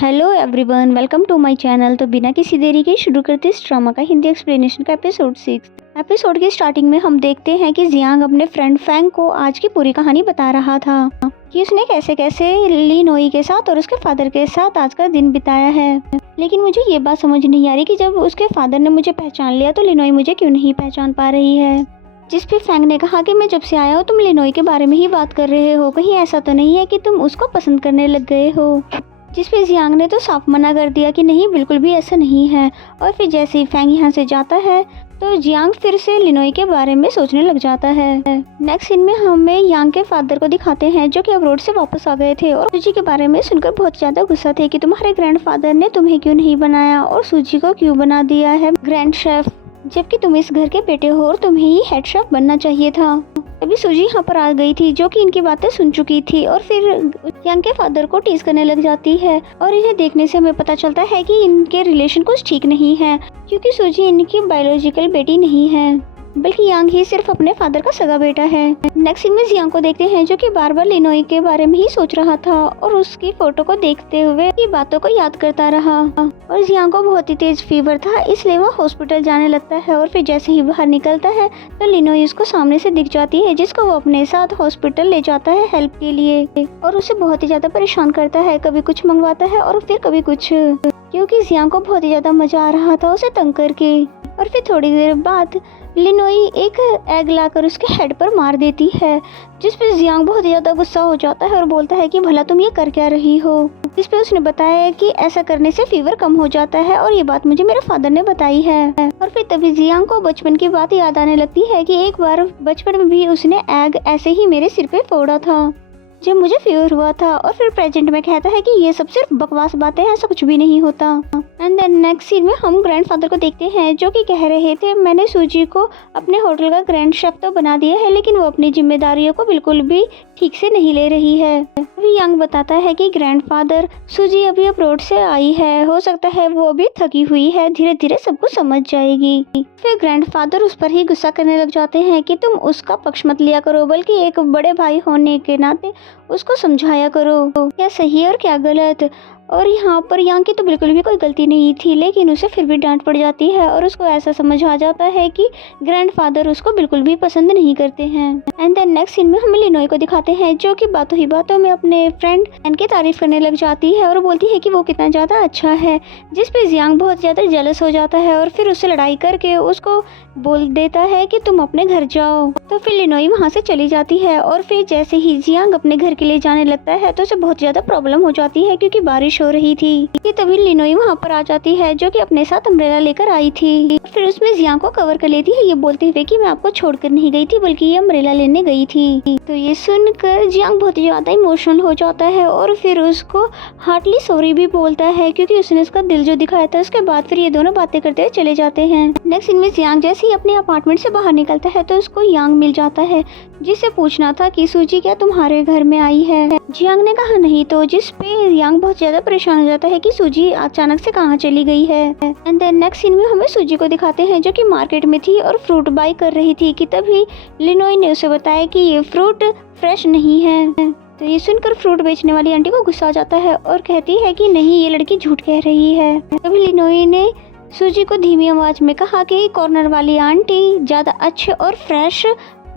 Hello everyone, welcome to my channel. तो बिना किसी देरी के शुरू करते इस ड्रामा का हिंदी एक्सप्लेनेशन का एपिसोड 6। एपिसोड की स्टार्टिंग में हम देखते हैं कि जियांग अपने फ्रेंड फैंग को आज की पूरी कहानी बता रहा था कि उसने कैसे कैसे ली नोई के साथ और उसके फादर के साथ आज का दिन बिताया है। लेकिन मुझे ये बात समझ नहीं आ रही कि जब उसके फादर ने मुझे पहचान लिया तो लिनोई मुझे क्यों नहीं पहचान पा रही है। जिस पे फैंग ने कहा कि मैं जब से आया हूँ तुम लिनोई के बारे में ही बात कर रहे हो, कहीं ऐसा तो नहीं है कि तुम उसको पसंद करने लग गए हो। जिस पे जियांग ने तो साफ मना कर दिया कि नहीं, बिल्कुल भी ऐसा नहीं है। और फिर जैसे ही फैंग यहाँ से जाता है तो जियांग फिर से लिनोई के बारे में सोचने लग जाता है। नेक्स्ट सीन में हमें यांग के फादर को दिखाते हैं जो कि अब्रॉड से वापस आ गए थे और सूजी के बारे में सुनकर बहुत ज्यादा गुस्सा थे कि तुम्हारे ग्रैंडफादर ने तुम्हें क्यों नहीं बनाया और सूजी को क्यों बना दिया है ग्रैंड शेफ, जबकि तुम इस घर के बेटे हो और तुम्हें ही हेड शेफ बनना चाहिए था। अभी सूजी यहाँ पर आ गई थी जो कि इनकी बातें सुन चुकी थी और फिर यांग के फादर को टीज करने लग जाती है। और इन्हें देखने से हमें पता चलता है कि इनके रिलेशन कुछ ठीक नहीं है, क्योंकि सूजी इनकी बायोलॉजिकल बेटी नहीं है बल्कि यांग ही सिर्फ अपने फादर का सगा बेटा है। नेक्स्ट सीन में जियांग को देखते हैं जो कि बार बार लिनोई के बारे में ही सोच रहा था और उसकी फोटो को देखते हुए की बातों को याद करता रहा। और जियांग को बहुत ही तेज फीवर था, इसलिए वो हॉस्पिटल जाने लगता है और फिर जैसे ही बाहर निकलता है तो लिनोई उसको सामने से दिख जाती है, जिसको वो अपने साथ हॉस्पिटल ले जाता है हेल्प के लिए और उसे बहुत ही ज्यादा परेशान करता है। कभी कुछ मंगवाता है और फिर कभी कुछ, क्योंकि जियांग को बहुत ही ज्यादा मजा आ रहा था उसे तंग करके। और फिर थोड़ी देर बाद लिनोई एक एग लाकर उसके हेड पर मार देती है, जिस पे जियांग बहुत ज्यादा गुस्सा हो जाता है और बोलता है कि भला तुम ये कर क्या रही हो। जिस पे उसने बताया कि ऐसा करने से फीवर कम हो जाता है और ये बात मुझे मेरे फादर ने बताई है। और फिर तभी जियांग को बचपन की बात याद आने लगती है कि एक बार बचपन में भी उसने एग ऐसे ही मेरे सिर पे फोड़ा था जब मुझे फीवर हुआ था। और फिर प्रेजेंट में कहता है कि ये सब सिर्फ बकवास बातें हैं, ऐसा कुछ भी नहीं होता। एंड देन नेक्स्ट सीन में हम ग्रैंडफादर को देखते हैं जो कि कह रहे थे मैंने सूजी को अपने होटल का ग्रैंड शेफ तो बना दिया है, लेकिन वो अपनी जिम्मेदारियों को बिल्कुल भी ठीक से नहीं ले रही है। अभी यांग बताता है कि ग्रैंडफादर सूजी अभी अब्रॉड से आई है, हो सकता है वो अभी थकी हुई है, धीरे धीरे सब कुछ समझ जाएगी। फिर ग्रैंडफादर उस पर ही गुस्सा करने लग जाते हैं कि तुम उसका पक्ष मत लिया करो, बल्कि एक बड़े भाई होने के नाते उसको समझाया करो क्या सही और क्या गलत। और यहाँ पर यांग की तो बिल्कुल भी कोई गलती नहीं थी, लेकिन उसे फिर भी डांट पड़ जाती है और उसको ऐसा समझ आ जाता है कि ग्रैंडफादर उसको बिल्कुल भी पसंद नहीं करते हैं। एंड देन नेक्स्ट सीन में हम लिनोई को दिखाते हैं जो कि बातों ही बातों में अपने फ्रेंड एन की तारीफ करने लग जाती है और बोलती है कि वो कितना ज्यादा अच्छा है, जिस पे जियांग बहुत ज्यादा जेलस हो जाता है और फिर उससे लड़ाई करके उसको बोल देता है कि तुम अपने घर जाओ। तो फिर लिनोई वहाँ से चली जाती है और फिर जैसे ही जियांग अपने घर के लिए जाने लगता है तो उसे बहुत ज्यादा प्रॉब्लम हो जाती है क्योंकि बारिश हो रही थी। कि तभी लिनोई वहाँ पर आ जाती है जो कि अपने साथ अम्ब्रेला लेकर आई थी। फिर उसमें जियांग को कवर कर लेती है ये बोलते हुए कि मैं आपको छोड़कर नहीं गई थी बल्कि ये अम्ब्रेला लेने गई थी। तो ये सुनकर जियांग बहुत ज्यादा इमोशनल हो जाता है और फिर उसको हार्टली सॉरी भी बोलता है क्योंकि उसने उसका दिल जो दिखाया था। उसके बाद फिर ये दोनों बातें करते हुए चले जाते हैं। नेक्स्ट इनमें जियांग जैसे ही अपने अपार्टमेंट से बाहर निकलता है तो उसको यांग मिल जाता है जिससे पूछना था कि सूजी क्या तुम्हारे घर में आई है। जियांग ने कहा नहीं, तो जिस पे यांग बहुत ज्यादा परेशान हो जाता है कि सूजी अचानक से कहाँ चली गई है। एंड देन नेक्स्ट सीन में हमें सूजी को दिखाते हैं जो कि मार्केट में थी और फ्रूट बाई कर रही थी कि तभी लिनोई ने उसे बताया कि ये फ्रूट फ्रेश नहीं है। तो ये सुनकर फ्रूट बेचने वाली आंटी को गुस्सा आ जाता है और कहती है कि नहीं, ये लड़की झूठ कह रही है। तभी लिनोई ने सूजी को धीमी आवाज में कहा कि कॉर्नर वाली आंटी ज्यादा अच्छे और फ्रेश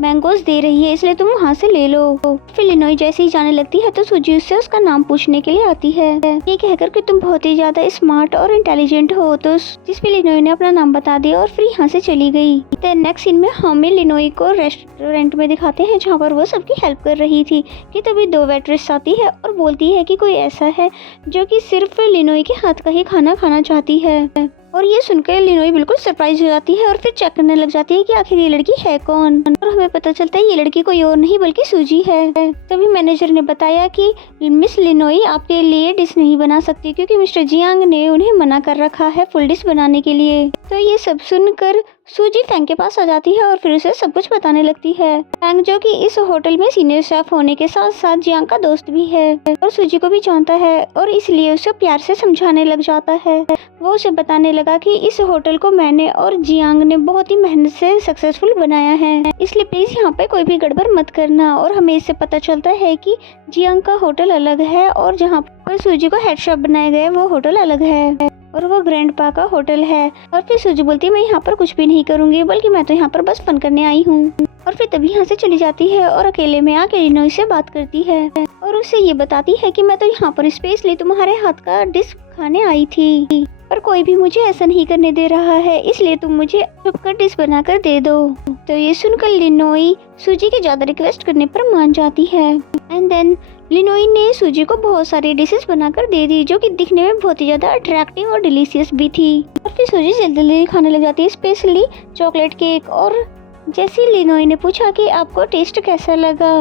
मैंगोज दे रही है, इसलिए तुम वहाँ से ले लो। फिर लिनोई जैसे ही जाने लगती है तो सूजी उससे उसका नाम पूछने के लिए आती है, ये कहकर कि तुम बहुत ही ज्यादा स्मार्ट और इंटेलिजेंट हो। तो जिस पे लिनोई ने अपना नाम बता दिया और फिर यहाँ से चली गई। तो नेक्स्ट सीन में हमें लिनोई को रेस्टोरेंट में दिखाते हैं जहाँ पर वो सबकी हेल्प कर रही थी। कि तभी दो वेट्रेस आती है और बोलती है कि कोई ऐसा है जो कि सिर्फ लिनोई के हाथ का ही खाना खाना चाहती है। और ये सुनकर लिनोई बिल्कुल सरप्राइज हो जाती है और फिर चेक करने लग जाती है कि आखिर ये लड़की है कौन। और हमें पता चलता है ये लड़की कोई और नहीं बल्कि सूजी है। तभी मैनेजर ने बताया कि मिस लिनोई आपके लिए डिश नहीं बना सकती क्योंकि मिस्टर जियांग ने उन्हें मना कर रखा है फुल डिश बनाने के लिए। तो ये सब सुनकर सूजी फैंग के पास आ जाती है और फिर उसे सब कुछ बताने लगती है। फैंग जो कि इस होटल में सीनियर शेफ होने के साथ साथ जियांग का दोस्त भी है और सूजी को भी जानता है और इसलिए उसे प्यार से समझाने लग जाता है। वो उसे बताने लगा कि इस होटल को मैंने और जियांग ने बहुत ही मेहनत से सक्सेसफुल बनाया है, इसलिए प्लीज यहाँ पे कोई भी गड़बड़ मत करना। और हमें इससे पता चलता है कि जियांग का होटल अलग है और जहाँ पर सूजी को हेड शेफ बनाया गया वो होटल अलग है और वो ग्रैंडपा का होटल है। और फिर सूजी बोलती है मैं यहाँ पर कुछ भी नहीं करूँगी, बल्कि मैं तो यहाँ पर बस फन करने आई हूँ। और फिर तभी यहाँ से चली जाती है और अकेले में आके लिनोई से बात करती है और उसे ये बताती है कि मैं तो यहाँ पर स्पेशली तुम्हारे हाथ का डिश खाने आई थी, पर कोई भी मुझे ऐसा नहीं करने दे रहा है, इसलिए तुम मुझे छुपकर डिश बनाकर दे दो। तो ये सुनकर लिनोई सूजी के ज्यादा रिक्वेस्ट करने पर मान जाती है। एंड देन लिनोई ने सूजी को बहुत सारी डिशेस बनाकर दे दी जो कि दिखने में बहुत ही ज्यादा अट्रैक्टिव और डिलीशियस भी थी। और फिर सूजी जल्दी जल्दी खाने लग जाती है, स्पेशली चॉकलेट केक। और जैसे लिनोई ने पूछा कि आपको टेस्ट कैसा लगा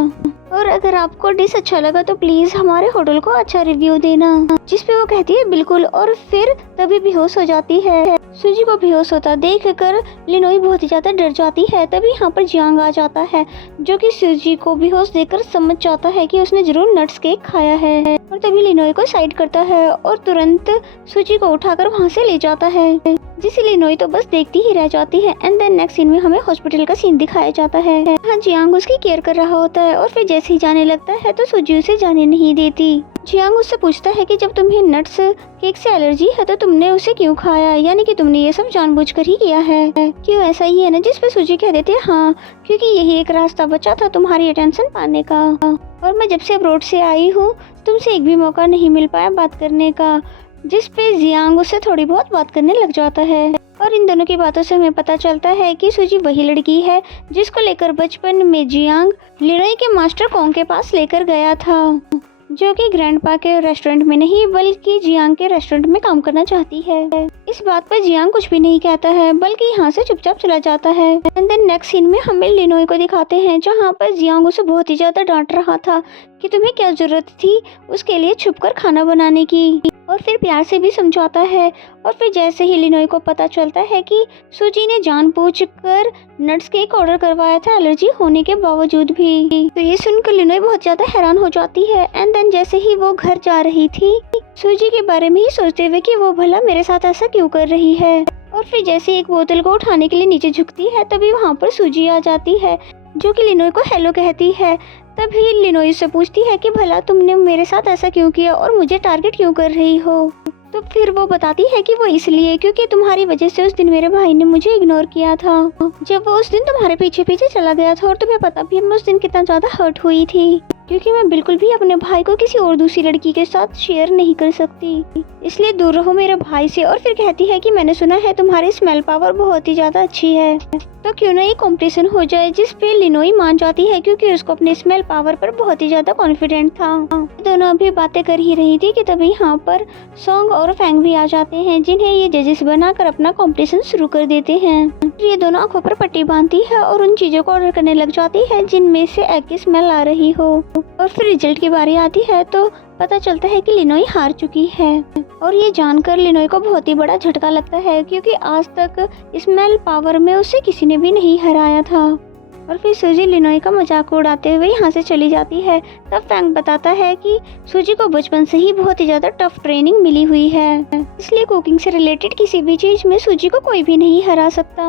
और अगर आपको डिश अच्छा लगा तो प्लीज हमारे होटल को अच्छा रिव्यू देना, जिसपे वो कहती है बिल्कुल। और फिर तभी बेहोश हो जाती है। सूजी को बेहोश होता देखकर लिनोई बहुत ही ज्यादा डर जाती है। तभी यहाँ पर जियांग आ जाता है जो कि सूजी को बेहोश देखकर समझ जाता है कि उसने जरूर नट्स केक खाया है और तभी लिनोई को साइड करता है और तुरंत सूजी को उठाकर वहाँ से ले जाता है, जिसे लिनोई तो बस देखती ही रह जाती है। एंड देन नेक्स्ट सीन में हमें हॉस्पिटल का सीन दिखाया जाता है। हाँ, जियांग उसकी केयर कर रहा होता है और फिर जैसे ही जाने लगता है तो सूजी उसे जाने नहीं देती। जियांग उससे पूछता है कि जब तुम्हें नट्स केक से एलर्जी है तो तुमने उसे क्यों खाया, यानी कि तुमने ये सब जानबूझकर ही किया है, क्यों ऐसा ही है ना। जिस पे सूजी कह देती है हाँ, क्योंकि यही एक रास्ता बचा था तुम्हारी अटेंशन पाने का और मैं जब से अब्रॉड से आई हूँ तुमसे एक भी मौका नहीं मिल पाया बात करने का। जिस पे जियांग उससे थोड़ी बहुत बात करने लग जाता है और इन दोनों की बातों से हमें पता चलता है कि सूजी वही लड़की है जिसको लेकर बचपन में जियांग लिनोई के मास्टर कोंग के पास लेकर गया था, जो कि ग्रैंडपा के रेस्टोरेंट में नहीं बल्कि जियांग के रेस्टोरेंट में काम करना चाहती है। इस बात पर जियांग कुछ भी नहीं कहता है बल्कि यहाँ से चुपचाप चला जाता है। एंड देन नेक्स्ट सीन में हमें लिनोई को दिखाते हैं जहाँ पर जियांग उसे बहुत ही ज्यादा डांट रहा था कि तुम्हें क्या जरूरत थी उसके लिए छुपकर खाना बनाने की, और फिर प्यार से भी समझाता है। और फिर जैसे ही लिनोई को पता चलता है कि सूजी ने जानबूझकर नट्स केक ऑर्डर करवाया था एलर्जी होने के बावजूद भी, तो ये सुनकर लिनोई बहुत ज्यादा हैरान हो जाती है। एंड देन जैसे ही वो घर जा रही थी सूजी के बारे में ही सोचते हुए कि वो भला मेरे साथ ऐसा क्यों कर रही है, और फिर जैसे एक बोतल को उठाने के लिए नीचे झुकती है तभी वहाँ पर सूजी आ जाती है जो कि लिनोई को हेलो कहती है। तभी लिनोई से पूछती है कि भला तुमने मेरे साथ ऐसा क्यों किया और मुझे टारगेट क्यों कर रही हो। तो फिर वो बताती है कि वो इसलिए क्योंकि तुम्हारी वजह से उस दिन मेरे भाई ने मुझे इग्नोर किया था जब वो उस दिन तुम्हारे पीछे पीछे चला गया था, और तुम्हें पता भी है मैं उस दिन कितना ज्यादा हर्ट हुई थी क्योंकि मैं बिल्कुल भी अपने भाई को किसी और दूसरी लड़की के साथ शेयर नहीं कर सकती, इसलिए दूर रहो मेरे भाई से। और फिर कहती है कि मैंने सुना है तुम्हारी स्मेल पावर बहुत ही ज्यादा अच्छी है, तो क्यों ना ये कंपटीशन हो जाए, जिस पे लिनोई मान जाती है क्योंकि उसको अपने स्मेल पावर पर बहुत ही ज्यादा कॉन्फिडेंट था। दोनों अभी बातें कर ही रही थी कि तभी यहाँ पर सॉन्ग और फैंग भी आ जाते हैं जिन्हें ये जजेस बनाकर अपना कंपटीशन शुरू कर देते हैं। ये दोनों आंखों पर पट्टी बांधती है और उन चीजों को ऑर्डर करने लग जाती है जिनमें से एग की स्मेल आ रही हो। और फिर रिजल्ट की बारी आती है तो पता चलता है कि लिनोई हार चुकी है, और ये जानकर लिनोई को बहुत ही बड़ा झटका लगता है क्योंकि आज तक स्मेल पावर में उसे किसी ने भी नहीं हराया था। और फिर सूजी लिनोई का मजाक उड़ाते हुए यहाँ से चली जाती है। तब फैंग बताता है कि सूजी को बचपन से ही बहुत ही ज्यादा टफ ट्रेनिंग मिली हुई है, इसलिए कुकिंग से रिलेटेड किसी भी चीज में सूजी को कोई भी नहीं हरा सकता।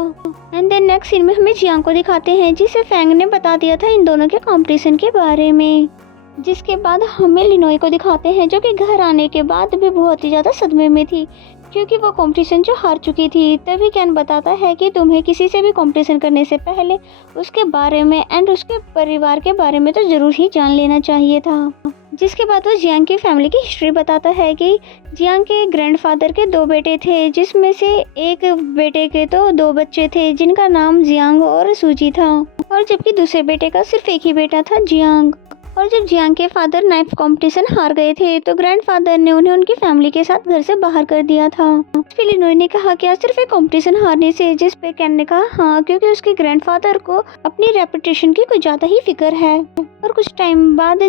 एंड देन नेक्स्ट सीन में हमें जियांग को दिखाते हैं जिसे फैंग ने बता दिया था इन दोनों के कॉम्पिटिशन के बारे में, जिसके बाद हमें लिनोई को दिखाते हैं जो कि घर आने के बाद भी बहुत ही ज़्यादा सदमे में थी क्योंकि वो कंपटीशन जो हार चुकी थी। तभी कैन बताता है कि तुम्हें किसी से भी कंपटीशन करने से पहले उसके बारे में एंड उसके परिवार के बारे में तो ज़रूर ही जान लेना चाहिए था। जिसके बाद वो जियांग की फैमिली की हिस्ट्री बताता है कि जियांग के ग्रैंडफादर के 2 बेटे थे, जिसमें से एक बेटे के तो 2 बच्चे थे जिनका नाम जियांग और सूजी था, और जबकि दूसरे बेटे का सिर्फ एक ही बेटा था जियांग। और जब जियांग के फादर नाइफ कंपटीशन हार गए थे तो ग्रैंडफादर ने उन्हें उनकी फैमिली के साथ घर से बाहर कर दिया था। फिर लिनोई ने कहा क्या सिर्फ एक कंपटीशन हारने से, जिस पे कैन ने कहा हाँ, क्योंकि उसके ग्रैंडफादर को अपनी रेपुटेशन की कुछ ज्यादा ही फिक्र है। और कुछ टाइम बाद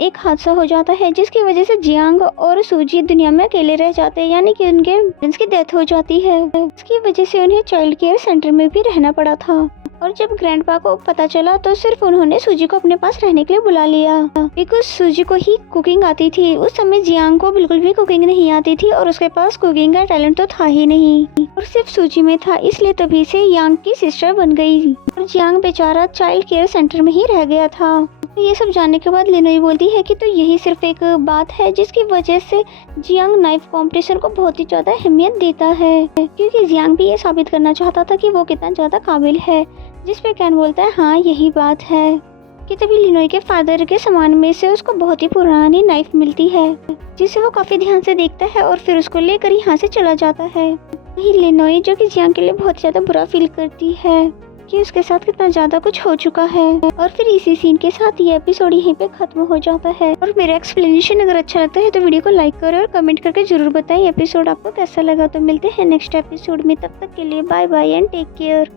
एक हादसा हो जाता है जिसकी वजह से जियांग और सूजी दुनिया में अकेले रह जाते हैं, यानी कि उनके पेरेंट्स की डेथ हो जाती है। इसकी वजह से उन्हें चाइल्ड केयर सेंटर में भी रहना पड़ा था। और जब ग्रैंडपा को पता चला तो सिर्फ उन्होंने सूजी को अपने पास रहने के लिए बुला लिया, बिकॉज सूजी को ही कुकिंग आती थी। उस समय जियांग को बिल्कुल भी कुकिंग नहीं आती थी और उसके पास कुकिंग का टैलेंट तो था ही नहीं, और सिर्फ सूजी में था, इसलिए तभी से यांग की सिस्टर बन गई और जियांग बेचारा चाइल्ड केयर सेंटर में ही रह गया था। तो ये सब जानने के बाद लिनोई बोलती है कि तो यही सिर्फ एक बात है जिसकी वजह से जियांग नाइफ कंपटीशन को बहुत ही ज्यादा अहमियत देता है, क्योंकि जियांग भी ये साबित करना चाहता था कि वो कितना ज्यादा काबिल है। जिस पे कैन बोलता है हाँ यही बात है, कि तभी लिनोई के फादर के सामान में से उसको बहुत ही पुरानी नाइफ मिलती है, जिसे वो काफी ध्यान से देखता है और फिर उसको लेकर यहाँ से चला जाता है। वही लिनोई जो कि जियांग के लिए बहुत ज्यादा बुरा फील करती है कि उसके साथ कितना ज्यादा कुछ हो चुका है। और फिर इसी सीन के साथ ये एपिसोड यहीं पे खत्म हो जाता है। और मेरा एक्सप्लेनेशन अगर अच्छा लगता है तो वीडियो को लाइक करो और कमेंट करके जरूर बताएं एपिसोड आपको कैसा लगा। तो मिलते हैं नेक्स्ट एपिसोड में, तब तक के लिए bye bye and take care.